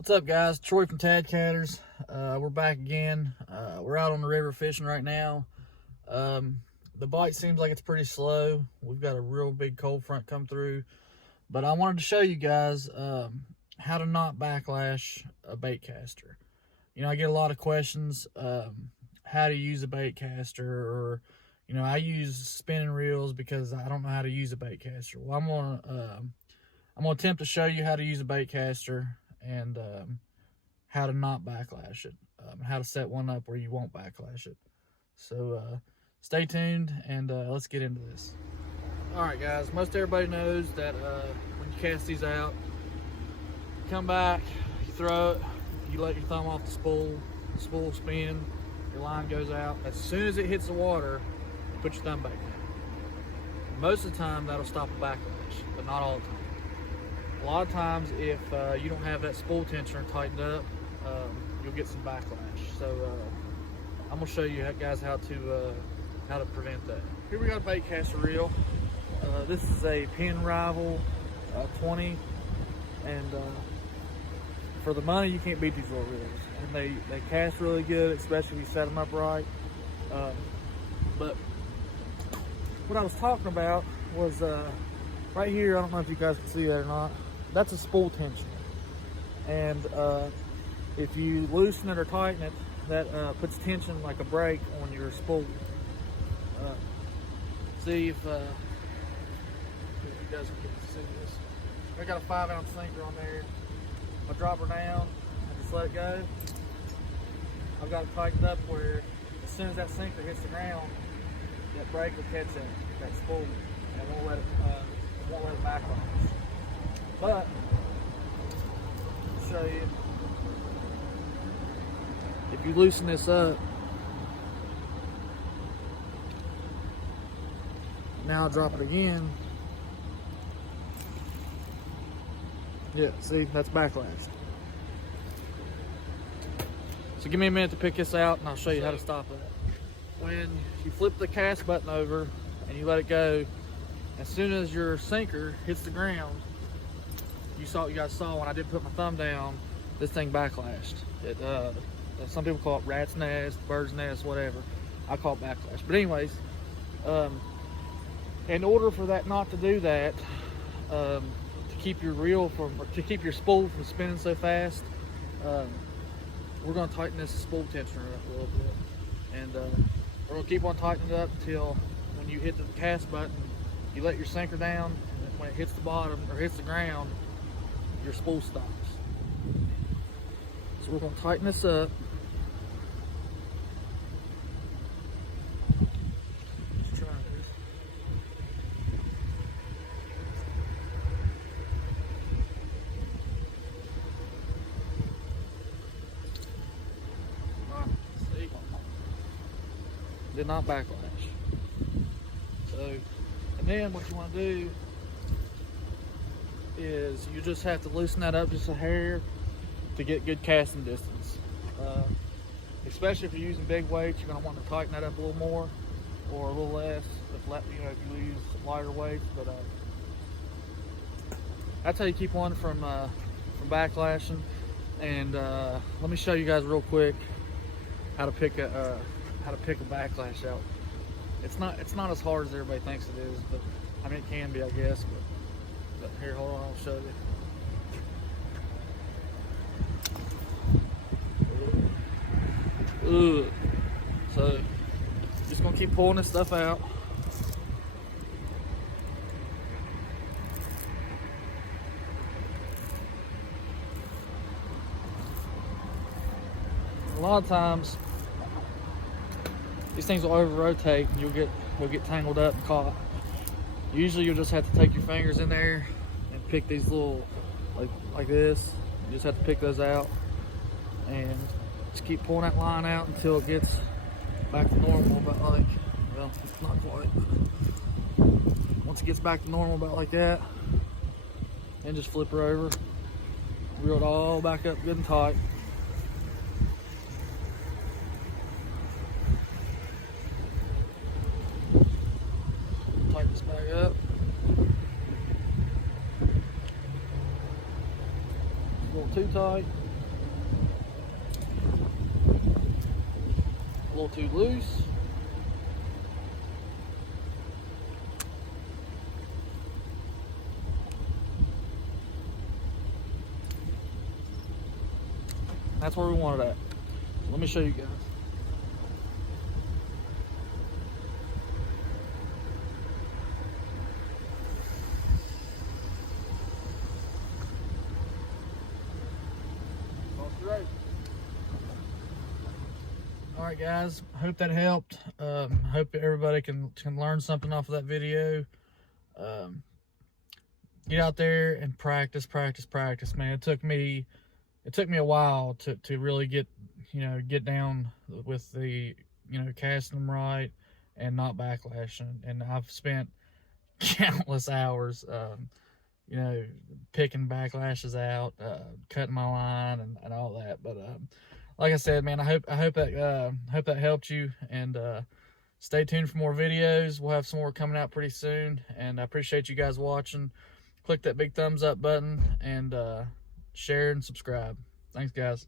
What's up, guys? Troy from Tad Catters. We're back again. We're out on the river fishing right now. The bite seems like it's pretty slow. We've got a real big cold front come through, but I wanted to show you guys how to not backlash a bait caster. You know, I get a lot of questions how to use a bait caster, or I use spinning reels because I don't know how to use a bait caster. Well, I'm gonna attempt to show you how to use a bait caster and how to not backlash it, how to set one up where you won't backlash it. So stay tuned and let's get into this. All right, guys, most everybody knows that when you cast these out, you come back, you throw it, you let your thumb off the spool spin, your line goes out. As soon as it hits the water, you put your thumb back down. Most of the time that'll stop a backlash, but not all the time. A lot of times, if you don't have that spool tensioner tightened up, you'll get some backlash. So I'm gonna show you guys how to prevent that. Here we got a bait caster reel. This is a pin rival 20, and for the money, you can't beat these little reels. And they cast really good, especially if you set them up right. But what I was talking about was right here. I don't know if you guys can see that or not. That's a spool tension, and if you loosen it or tighten it, that puts tension like a brake on your spool. See if you guys can see this. I got a 5-ounce sinker on there. I drop her down, I just let it go. I've got it tightened up where as soon as that sinker hits the ground, that brake will catch that spool and it won't let it backlash. But I'll show you, if you loosen this up, now I'll drop it again. Yeah, see, that's backlashed. So give me a minute to pick this out and I'll show you how to stop it. When you flip the cast button over and you let it go, as soon as your sinker hits the ground, you guys saw when I didn't put my thumb down, this thing backlashed. Some people call it rat's nest, bird's nest, whatever. I call it backlash. But anyways, in order for that not to do that, to keep your spool from spinning so fast, we're going to tighten this spool tensioner up a little bit, and we're going to keep on tightening it up until when you hit the cast button, you let your sinker down, and when it hits the bottom or hits the ground, your spool stops. So we're going to tighten this up. Let's try this. All right, see? Did not backlash. So, and then what you want to do is you just have to loosen that up just a hair to get good casting distance. Especially if you're using big weights, you're going to want to tighten that up a little more or a little less if you use lighter weights. But that's how you keep one from backlashing. And let me show you guys real quick how to pick a backlash out. It's not as hard as everybody thinks it is, but I mean it can be, I guess. But here, hold on, I'll show you. Ugh. So just gonna keep pulling this stuff out. A lot of times these things will over rotate and you'll get tangled up and caught. Usually you'll just have to take your fingers in there and pick these little, like this. You just have to pick those out and just keep pulling that line out until it gets back to normal, about like, well, not quite. Once it gets back to normal about like that, then just flip her over, reel it all back up good and tight. Tighten this back up. A little too tight. a little too loose. That's where we want it at. So let me show you guys. All right, guys. Hope that helped. Hope everybody can learn something off of that video. Get out there and practice, man. It took me a while to really get down with the casting them right and not backlashing. And I've spent countless hours picking backlashes out, cutting my line and all that. But like I said, man, I hope that helped you, and stay tuned for more videos. We'll have some more coming out pretty soon, and I appreciate you guys watching. Click that big thumbs up button and share and subscribe. Thanks, guys.